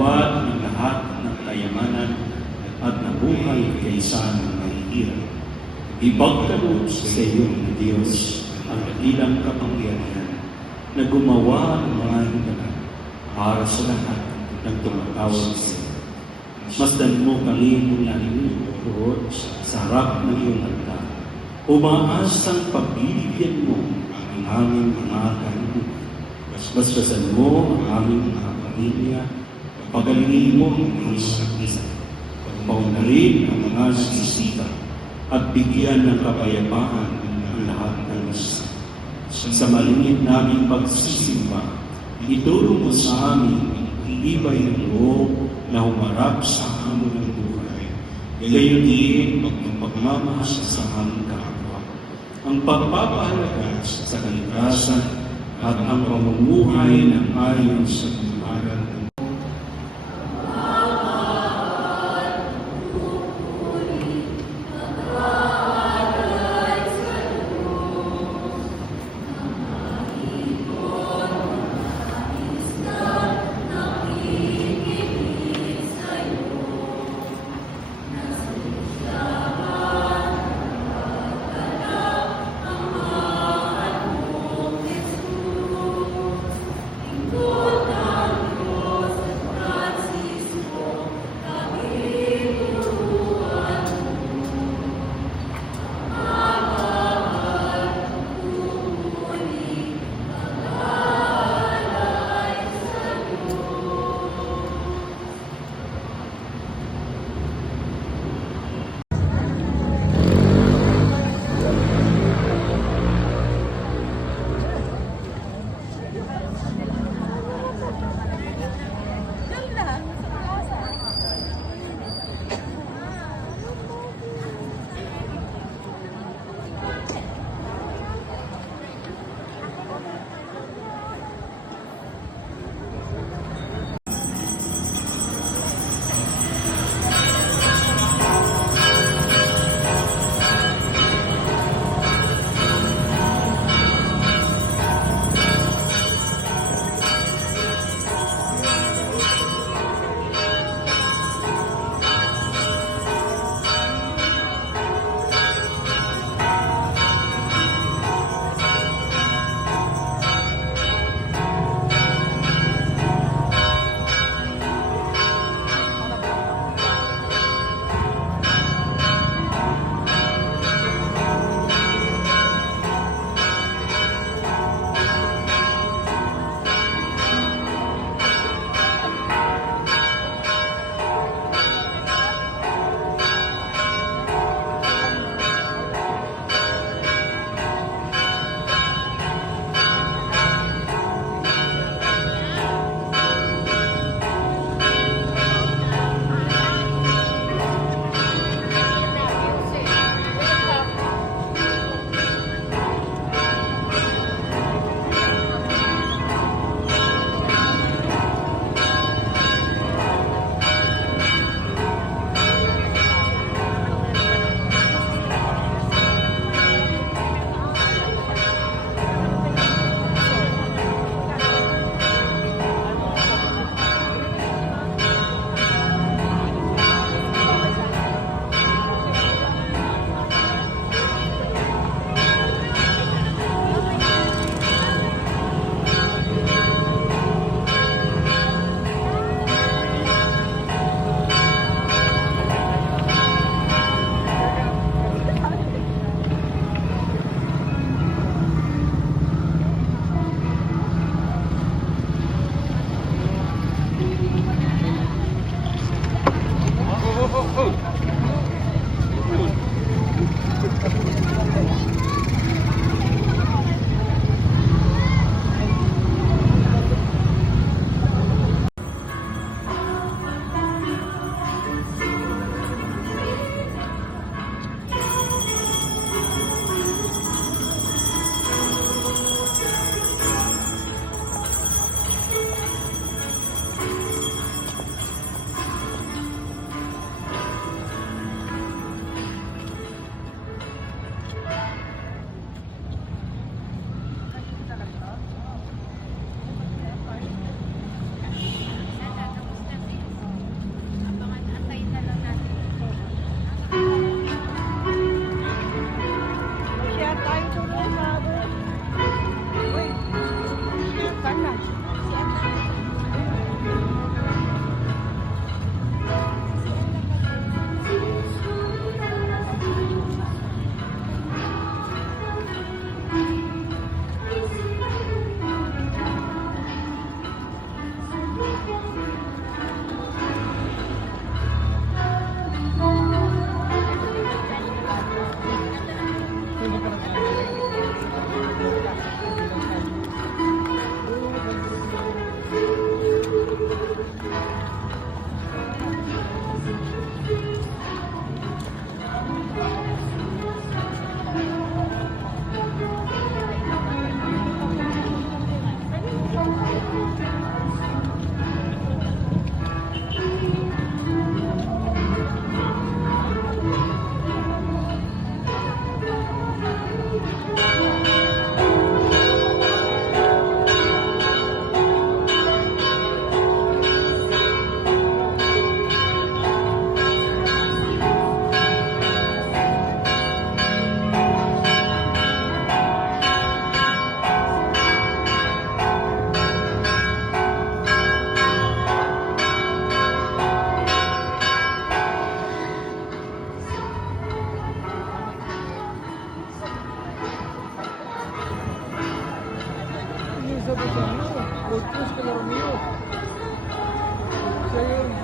nagubad ng lahat ng kayamanan at nabuhay kaysa ng mahihirap. Ipagkaloob sa iyo ng Diyos ang dakilang kapangyarihan na gumawa ng mga hinalang para sa lahat ng tumatawag sa iyo. Masdan mo kami mula inuurot sa harap ng iyong altar. Umaasang pagbibigyan mo ang aming mga kahilingan. Basbasan mo ang aming mga pamilya. Pagalingin mo ang isang isa. Paunarin ang mga nagsisita at bigyan ng kapayapaan ang lahat ng nasa. Sa malingit naming pagsisimba, ituro mo sa amin ang ibay ng loob na humarap sa hamon ng buhay. Gayon din ang pagmamahal sa aming kapwa, ang pagpapahalaga sa kaligtasan at ang pamumuhay ng ayon sa pangalan ng Good God. ako sa ano, Gold Coast, Cala Romeo. Siya yun.